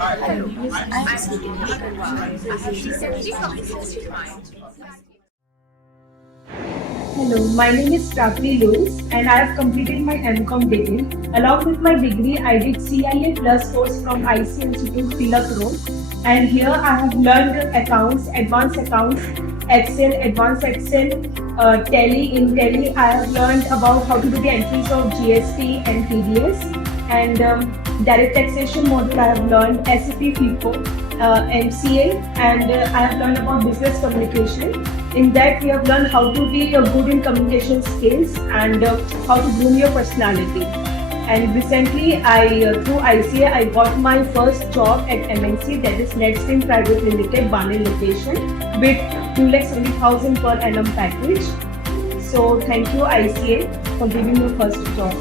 I'm speaking Hello, my name is Prapti Louis and I have completed my MCom degree. Along with my degree, I did CIA Plus course from ICA Institute, Tilak Road. And here I have learned accounts, advanced, Excel, advanced Excel, Tally. In Tally, I have learned about how to do the entries of GST and TDS. And direct taxation module, I have learned SAP FIFO, MCA, and I have learned about business communication. In that, we have learned how to be good in communication skills and how to groom your personality. And recently, through ICA, I got my first job at MNC, that is Nexdigum Private Ltd, Bane location, with 2,70,000 per annum package. So thank you ICA for giving me first job.